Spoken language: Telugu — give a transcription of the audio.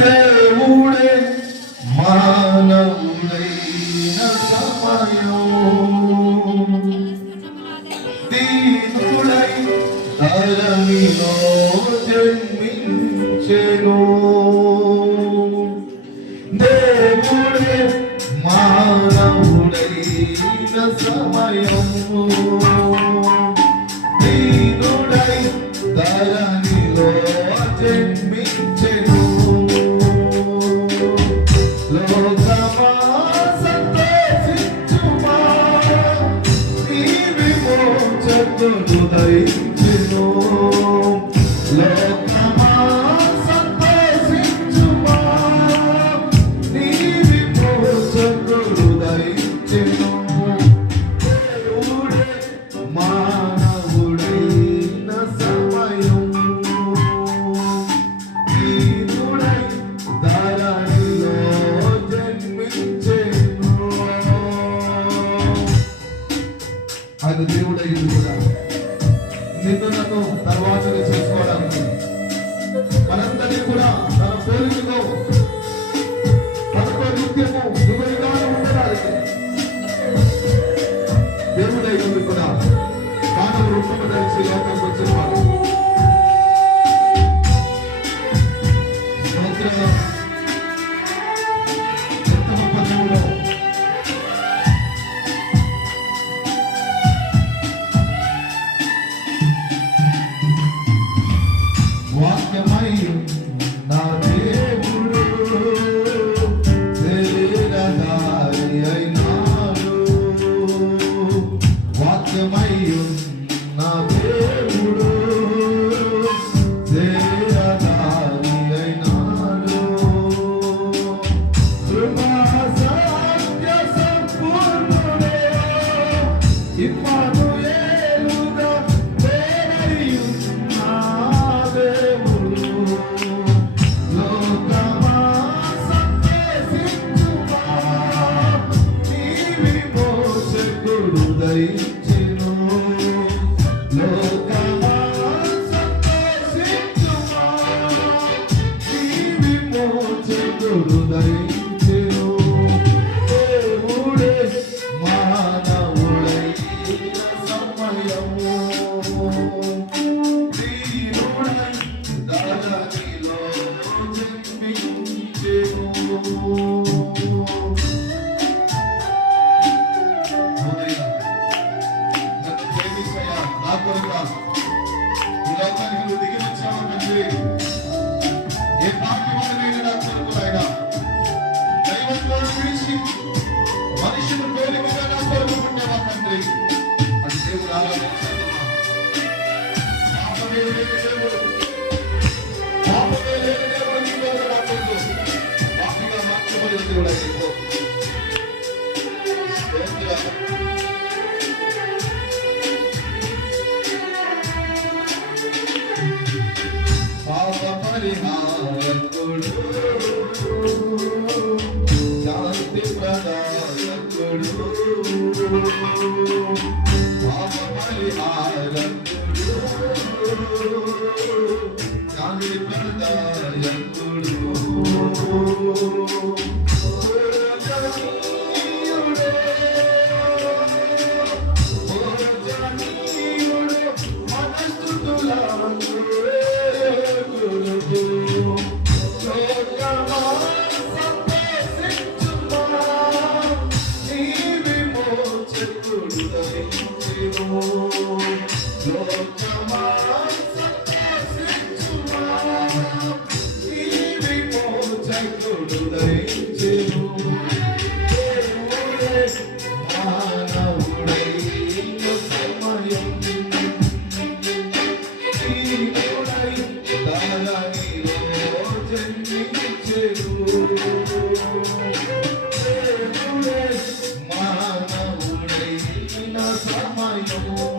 దేవుడే మానవుడైన సమయం దీనుడై ధరణిలో జన్మించెను. దేవుడే మానవుడైన సమయం దీనుడై ధరణిలో జన్మించెను. లోకమా సంతోషించుమా, నీ విమోచకుడు దయించెను. లోకమా సంతోషించుమా, నీ విమోచకుడు దయించెను. దేవుడే మానవుడైన సమయం దీనుడై ధరణిలో జన్మించెను. ఆయన దేవుడై కూడా నిన్ను నన్ను తర్వాత చేసుకోవడానికి మనందరినీ కూడా తన పోలికలో తనతో నిత్యము దుర్గా ఉండడానికి దేవుడై కూడా మానవ రూపము ధరించి లోకంలోకి వచ్చిన వాడు. వాక్యమై నా దేవుడు శరీరధారి అయినాడు. వాక్యమై నా దేవుడు శరీరధారి అయినాడు. కృపా సత్య సంపూర్ణుడే ఇమ్మానుయేలుగా వేరైయున్న దేవుడు. లోకమా సంతోషించుమా, నీ విమోచకుడు దయించెను. లోకమా సంతోషించుమా, నీ విమోచకుడు దయించెను. దేవుడే మానవుడైన సమయము దీనుడై ధరణిలో జన్మించెను. నన్ను ప్రేమించయ్యా, నా కొరగా ఈ లోకానికి నువ్వు దిగి వచ్చావు తండ్రి. ఏ భాగ్యవంతుడైన నా కొరకు అయినా దైవత్వాన్ని విడిచి మనుషులు కోరికగా నా కొరకు పుట్టేవా తండ్రి. అది దేవుడు ఆరాధించాలమ్మా. పాపమే లేని దేవుడు, పాపమే లేని దేవుడు నీ కొరకు నా కొరకు పాపిగా మార్చబడిన దేవుడు అయిపో. పాప పరిహారకుడు, శాంతి ప్రదాయకుడు, పాప పరిహారకుడు, శాంతి ప్రదాయకుడు. మానవుడైన సమయం